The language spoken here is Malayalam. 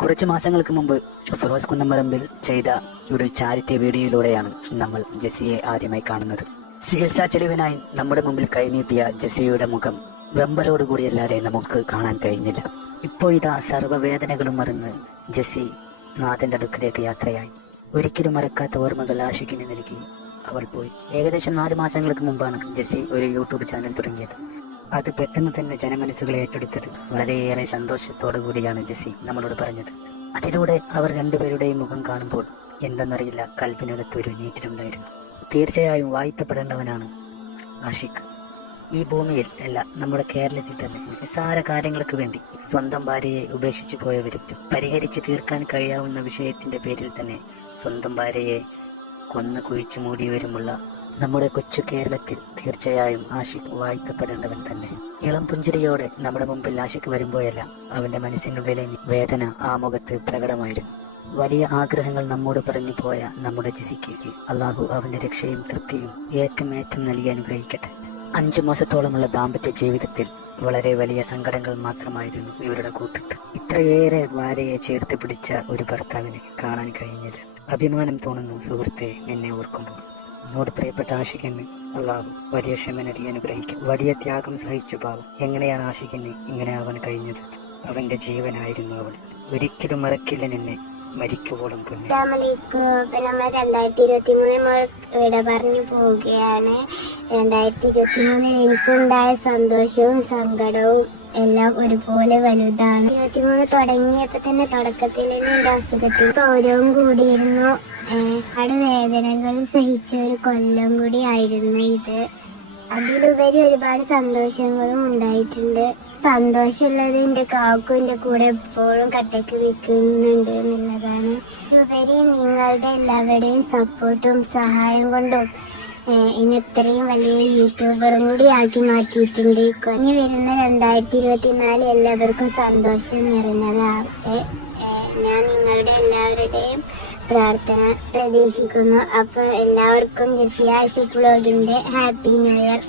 കുറച്ച് മാസങ്ങൾക്ക് മുമ്പ് ഫിറോസ് കുന്നമ്പറമ്പിൽ ചെയ്ത ഒരു ചാരിറ്റി വീഡിയോയിലൂടെയാണ് നമ്മൾ ജെസ്സിയെ ആദ്യമായി കാണുന്നത്. ചികിത്സാ ചെലവിനായി നമ്മുടെ മുമ്പിൽ കൈനീട്ടിയ ജെസ്സിയുടെ മുഖം വെമ്പലോടുകൂടിയല്ലാതെ നമുക്ക് കാണാൻ കഴിഞ്ഞില്ല. ഇപ്പോൾ ഇതാ സർവവേദനകളും മറന്ന് ജെസ്സി നാഥന്റെ അടുക്കിലേക്ക് യാത്രയായി. ഒരിക്കലും മറക്കാത്ത ഓർമ്മകൾ ആശിക്കിന് നൽകി അവൾ പോയി. ഏകദേശം നാല് മാസങ്ങൾക്ക് മുമ്പാണ് ജെസ്സി ഒരു യൂട്യൂബ് ചാനൽ തുടങ്ങിയത്. അത് പെട്ടെന്ന് തന്നെ ജനമനസ്സുകളെ ഏറ്റെടുത്തത്. വളരെയേറെ സന്തോഷത്തോടു കൂടിയാണ് ജെസ്സി നമ്മളോട് പറഞ്ഞത്. അതിലൂടെ അവർ രണ്ടുപേരുടെയും മുഖം കാണുമ്പോൾ എന്തെന്നറിയില്ല കൽപ്പിനകത്ത് ഒരു നീറ്റിലുണ്ടായിരുന്നു. തീർച്ചയായും വാഴ്ത്തപ്പെടേണ്ടവനാണ് ആഷിഖ്. ഈ ഭൂമിയിൽ അല്ല നമ്മുടെ കേരളത്തിൽ തന്നെ. നിസ്സാര കാര്യങ്ങൾക്ക് വേണ്ടി സ്വന്തം ഭാര്യയെ ഉപേക്ഷിച്ചു പോയവരും പരിഹരിച്ച് തീർക്കാൻ കഴിയാവുന്ന വിഷയത്തിന്റെ പേരിൽ തന്നെ സ്വന്തം ഭാര്യയെ കൊന്നു കുഴിച്ചു മൂടിയവരുമുള്ള നമ്മുടെ കൊച്ചു കേരളത്തിൽ തീർച്ചയായും ആഷിഖ് വാഴ്ത്തപ്പെടേണ്ടവൻ തന്നെ. ഇളം പുഞ്ചിരിയോടെ നമ്മുടെ മുമ്പിൽ ആഷിഖ് വരുമ്പോഴെല്ലാം അവന്റെ മനസ്സിനുള്ളിലെ വേദന ആ മുഖത്ത് പ്രകടമായിരുന്നു. വലിയ ആഗ്രഹങ്ങൾ നമ്മോട് പറഞ്ഞു പോയ നമ്മുടെ ജിസിക്ക് അള്ളാഹു അവന്റെ രക്ഷയും തൃപ്തിയും ഏറ്റമേറ്റം നൽകി അനുഗ്രഹിക്കട്ടെ. അഞ്ചു മാസത്തോളമുള്ള ദാമ്പത്യ ജീവിതത്തിൽ വളരെ വലിയ സങ്കടങ്ങൾ മാത്രമായിരുന്നു ഇവരുടെ കൂട്ടിട്ട്. ഇത്രയേറെ ഭാര്യയെ ചേർത്ത് പിടിച്ച ഒരു ഭർത്താവിനെ കാണാൻ കഴിഞ്ഞില്ല അഭിമാനം തോന്നുന്നു സുഹൃത്തെ എന്നെ ഓർക്കുമ്പോൾ. എന്നോട് പ്രിയപ്പെട്ട ആഷിഖന് അള്ളാഹു വലിയ ക്ഷമ അനുഗ്രഹിക്കും. വലിയ ത്യാഗം സഹിച്ചു പാവം. എങ്ങനെയാണ് ആഷിഖന് ഇങ്ങനെ അവൻ കഴിഞ്ഞത്? അവന്റെ ജീവനായിരുന്നു അവൾ. ഒരിക്കലും മറക്കില്ല നിന്നെ. മരിക്കുവോളം പിന്നെ. നമ്മൾ രണ്ടായിരത്തി ഇരുപത്തി മൂന്ന് വിട പറഞ്ഞു പോവുകയാണ്. രണ്ടായിരത്തി ഇരുപത്തി മൂന്നിൽ എനിക്കുണ്ടായ സന്തോഷവും സങ്കടവും എല്ലാം ഒരുപോലെ വലുതാണ്. ഇരുപത്തിമൂന്ന് തുടങ്ങിയപ്പോ തന്നെ തുടക്കത്തിൽ തന്നെ എന്റെ അസുഖത്തിൽ ഗൗരവം കൂടിയിരുന്നു. അവിടെ വേദനകൾ സഹിച്ച ഒരു കൊല്ലം കൂടി ആയിരുന്നു ഇത്. അതിലുപരി ഒരുപാട് സന്തോഷങ്ങളും ഉണ്ടായിട്ടുണ്ട്. സന്തോഷമുള്ളത് എന്റെ കാക്കും എന്റെ കൂടെ എപ്പോഴും കട്ടക്ക് നിൽക്കുന്നുണ്ട് എന്നുള്ളതാണ്. ഉപരി നിങ്ങളുടെ എല്ലാവരുടെയും സപ്പോർട്ടും സഹായം കൊണ്ടും എന്നെ ഇത്രയും വലിയ യൂട്യൂബറും കൂടി ആക്കി മാറ്റിയിട്ടുണ്ട്. ഇനി വരുന്ന രണ്ടായിരത്തി ഇരുപത്തിനാല് എല്ലാവർക്കും സന്തോഷം നിറഞ്ഞതാവട്ടെ. ഞാൻ നിങ്ങളുടെ എല്ലാവരുടെയും പ്രാർത്ഥന പ്രതീക്ഷിക്കുന്നു. അപ്പോൾ എല്ലാവർക്കും ജസിയ ആഷിഖ് വ്ലോഗിന്റെ ഹാപ്പി ന്യൂ ഇയർ